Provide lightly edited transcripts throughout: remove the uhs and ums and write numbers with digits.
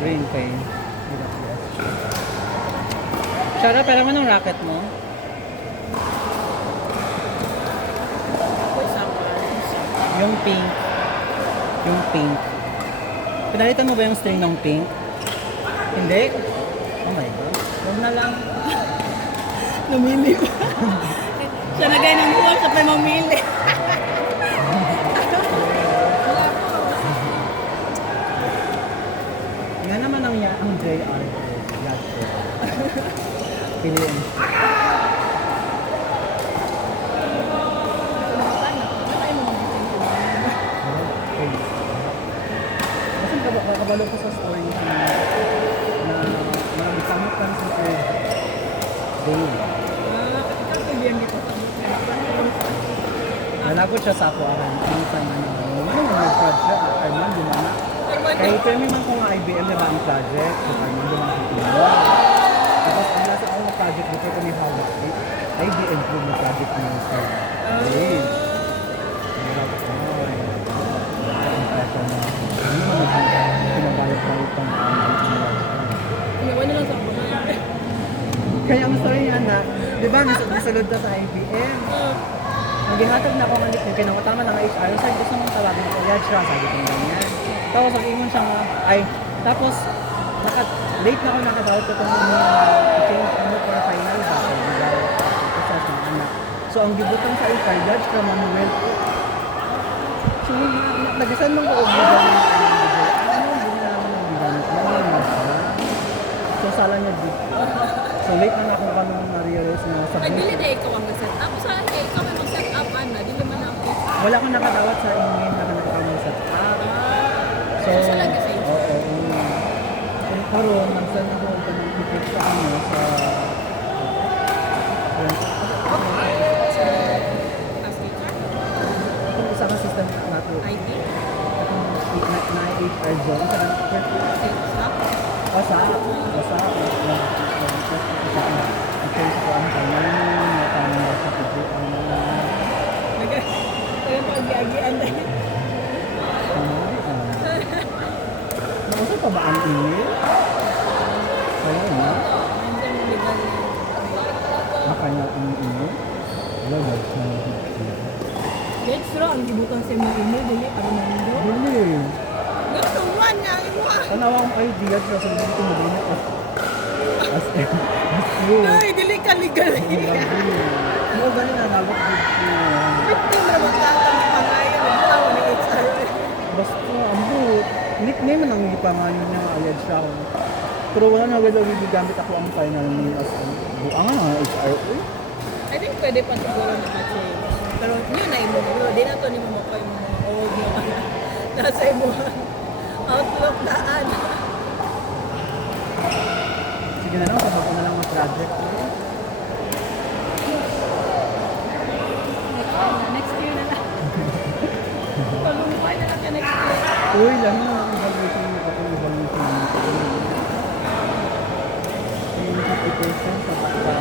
green kay. Shara, pera mo ng racket mo? Yung pink. Yung pink. Pinalitan mo ba yung string ng pink? Hindi? Oh my God. Huwag na lang. Namili pa. Siya na gaya ng buwan, siya pa mamili. Nga naman ang JR. Piliin. Kasi kabalo ko sa story niya na marami kan sa Dave. Kaibigan dito sa Nalagod siya sa ako aran. Minsan ano project, Arman, dumana. Kahit may man ko nga IBM na ba ang project, so Arman dumana ko. Tapos ang nasa akong project dito ko ni hawak, IBM po na project niya sa Dave. Impression na hindi mo pinabayot-bayot pang Iwan na lang sa ako. Kaya ang story niya na, di ba, nasalod na sa IBM. Naghihatag na ako ng lip niya, kinakutama ng HR. Sabi, gusto mong tawagin ko, Yad siya, sabi ko ganyan. Tapos, ang ingon siya nga, tapos, late na ako nakadawat ko itong change ano for final ba? Process ng anak. So, ang gibutang sa HR, Yad siya, Manuel. So, nagasan mong ko, obligan ng ano, hindi na naman ng obligan. Manuel siya. So, sala niya dito. So, late na ako kami na-realize na sa Ay, dili na ikaw ang nag-set up. Saan ikaw ang mag-set up, Ana? Dili man ako. wala akong nakatawat sa email na nakakawin sa app. So, siya lang kasi. oo. So, karoon, nagsan ako ito ng ticket sa ano, sa... As teacher? Itong isang assistant na ito. IT? Itong na HR zone. Staff? Basa. Okay, so ang kanyang natanong sa video. Kaya pa agi-agian na yun. Nauso pa ba ang email? Kaya na? Nandiyan mo legal na. Makanya ang email? Wala na. Let's draw ang gibutan sa mga email. Dili, Armando. Dili. Gusto mo niya, imo. Tanawang idea sa sabihin ko madinit as true. Ay, dili ka legal. Mo gani na nabot dito. Victim na magkata ng pangayon. Ang ni HR. Basta ambot. Nickname man ang ipangayon niya ayad siya ako. Pero wala na wala gigamit ako ang final name as buang na HR. I think pwede pa siguro na ma-change. Pero yun na imo. Di na to ni mo pa yung mga old mo. Nasa imo. Outlook daan. Sige na lang, sabag ko na lang ang project. Next year na lang. Palumpay na lang ka next year. Uy, lang na ang evaluation mo ako ng evaluation mo. Yung 50% sa baka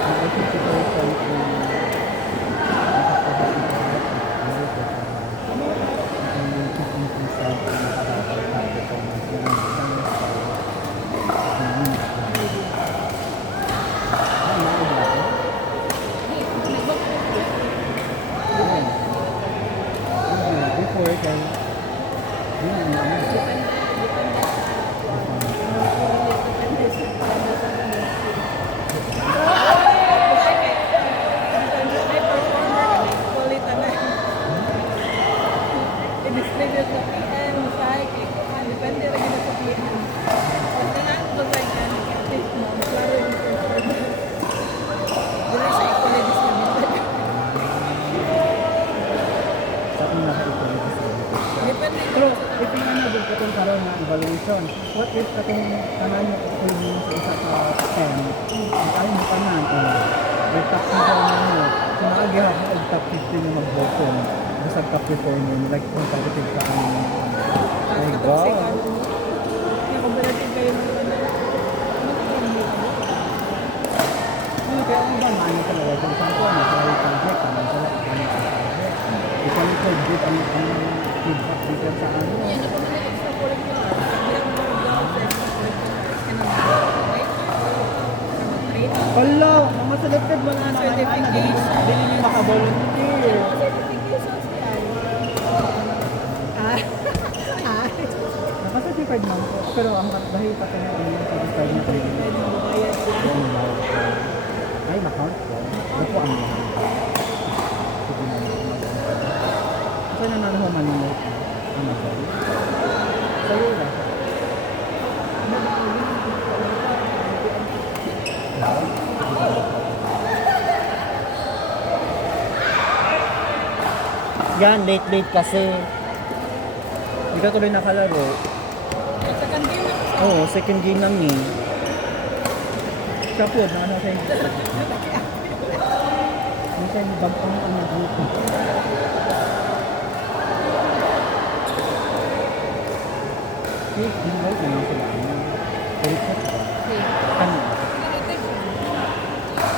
ang 50% before kay I-distribute sa PM, sa depende rin na sa PM. Kung kailangan ko sa yan, at least klaro yung performance. Dili siya equally distributed. sa akong naka-equality sa Depende pero if yung ano doon katong karoon na evaluation, what if katong tanan nyo kung sa isa ka 10, ang tayo mo tanan, may top 10 mo, kung nakagihan mo og top 15 yung mag-bottom, basag top performing, like competitive ka ang my God. Yung comparative kayo ng Kaya ang ba, maano ka na, kung saan ko, nasa project, ano sa project. Ikaw ito, good ang feedback dito sa ano. Yan, ako na extra curricular. Sabihan mo lang Hala, mga selected mo na na kayo na din makavolunteer. Certifications yan. Naka-certified man po. Pero ang dahil pa kanya ang certified na kayo. Pwede mo bayad din. Ay, ma-count po. Ano po ang lahat? Sige na Kasi nananahuman ng Amazon. Sa'yo na. Yan, late kasi. Hindi ka tuloy nakalaro. Sa kantin na kasi. Oo, second game lang eh. Siya po, na ano siya yung... Minsan, bag ko na ang grupo. Okay, invite na lang sila. Wait ko ba? Ano?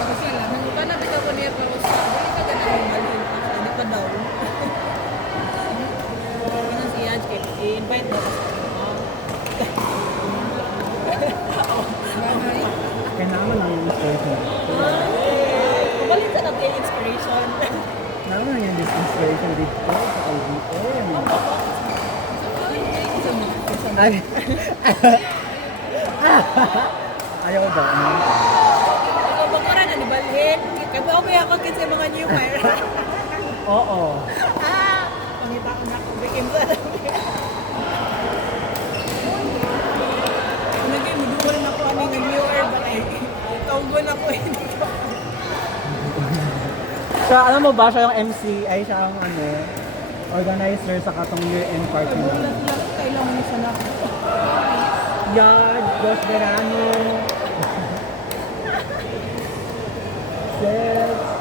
Kasi lang, nangutan na bitaw ko niya pero sa dili ka ganang balhin. Hindi pa daw. Ganun si Yaj kay i-invite daw kasi. Kaya naman ang inspiration. Kumalit sa natin yung inspiration. Naman yung inspiration dito sa LBM. Ay. Ayaw ba? Ikaw ba ka na nibalhin? Kaya ba ako ako kasi mga new fire? Oo. Pangita ko na ako. Bikin sa Naging muduwal na po kami ng new air ba eh. Tawgon ako eh. Siya, alam mo ba, siya yung MC, ay siya ang ano, organizer sa katong year-end party na. Kailangan mo sana ako. Yard, Dos Verano. Yes.